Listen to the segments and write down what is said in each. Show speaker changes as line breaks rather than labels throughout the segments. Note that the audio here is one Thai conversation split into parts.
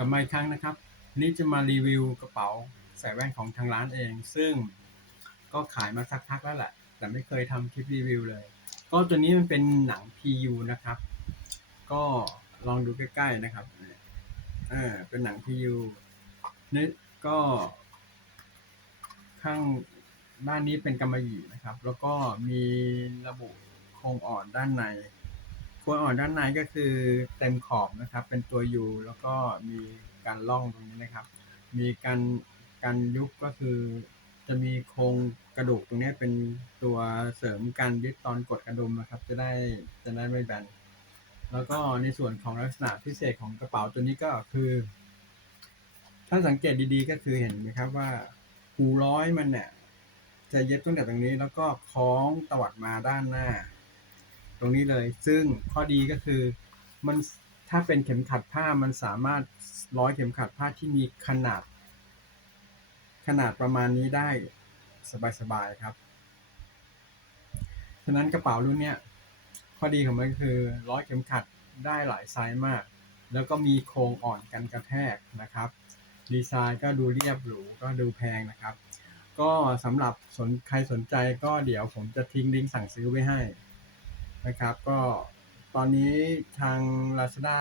ลับมาอีกครั้งนะครับวันนี้จะมารีวิวกระเป๋าใส่แว่นของทางร้านเอง ซึ่งก็ขายมาสักพักแล้วแหละ แต่ไม่เคยทำคลิปรีวิวเลย ก็ตัวนี้มันเป็นหนัง PU นะครับ ก็ลองดูใกล้ๆนะครับเออเป็นหนัง PU นี่ก็ข้างด้านนี้เป็นกำมะหยี่นะครับ แล้วก็มีระบุโครงอ่อนด้านใน โครงอ่อนด้านในก็คือเต็มขอบนะครับ เป็นตัว U แล้วก็มีการล่องตรงนี้นะครับ มีการการยุบก็คือ จะมีโครงกระดูกตรงนี้เป็นตัวเสริมการยึดตอนกดกระดุมนะครับ จะได้จะได้ไม่แบนแล้วก็ในส่วนของลักษณะพิเศษของกระเป๋าตัวนี้ก็คือ ถ้าสังเกตดีๆก็คือเห็นไหมครับว่าหูร้อยมันเนี่ยจะเย็บตั้งแต่ตรงนี้แล้วก็คล้องตวัดมาด้านหน้า ตรงนี้เลย ซึ่งข้อดีก็คือมันถ้าเป็นเข็มขัดผ้ามันสามารถร้อยเข็มขัดผ้าที่มีขนาด ขนาดประมาณนี้ได้สบายๆครับ ฉะนั้นกระเป๋ารุ่นเนี้ยข้อดีของมันคือร้อยเข็มขัดได้หลายไซส์มาก แล้วก็มีโครงอ่อนกันกระแทกนะครับ ดีไซน์ก็ดูเรียบหรูก็ดูแพงนะครับ ก็สำหรับสนใครสนใจก็เดี๋ยวผมจะทิ้งลิงก์สั่งซื้อไว้ให้ นะครับ ก็ตอนนี้ทาง Lazada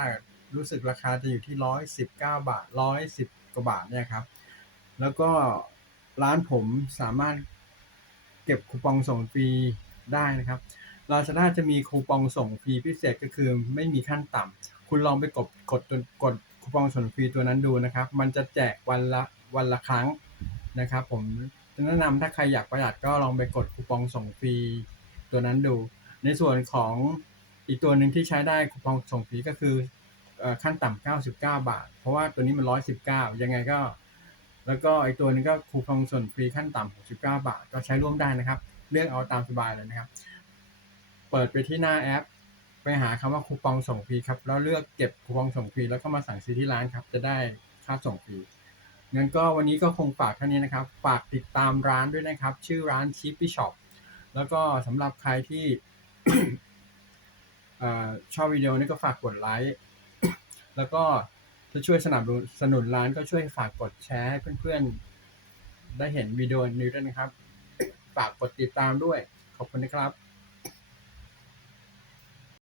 รู้สึกราคาจะอยู่ที่ 119 บาท 110 กว่าบาทเนี่ยครับ แล้วก็ร้านผมสามารถเก็บคูปองส่งฟรีได้นะครับ Lazada จะมีคูปองส่งฟรีพิเศษก็คือไม่มีขั้นต่ำ คุณลองไปกดกดกดคูปองส่งฟรีตัวนั้นดูนะครับ มันจะแจกวันละวันละครั้งนะครับ ผมแนะนำถ้าใครอยากประหยัดก็ลองไปกดคูปองส่งฟรีตัวนั้นดู ในส่วนของอีกตัวหนึ่งที่ใช้ได้คูปองส่งฟรีก็คือขั้นต่ำ99 บาท เพราะว่าตัวนี้มัน 119 ยังไงก็ แล้วก็อีกตัวนึงก็คูปองส่วนฟรีขั้นต่ำ69 บาท ก็ใช้ร่วมได้นะครับ เลือกเอาตามสบายเลยนะครับ เปิดไปที่หน้าแอป ไปหาคำว่าคูปองส่งฟรีครับ แล้วเลือกเก็บคูปองส่งฟรีแล้วก็มาสั่งซื้อที่ร้านครับ จะได้ค่าส่งฟรีงั้นก็วันนี้ก็คงฝากเท่านี้นะครับ ฝากติดตามร้านด้วยนะครับ ชื่อร้าน Chippy Shop แล้วก็สำหรับใครที่ ชอบวิดีโอนี้ก็ฝากกดไลค์ แล้วก็ถ้าช่วยสนับสนุนร้านก็ช่วยฝากกดแชร์ให้เพื่อนๆ ได้เห็นวิดีโอนี้ด้วยนะครับ ฝากกดติดตามด้วย ขอบคุณนะครับ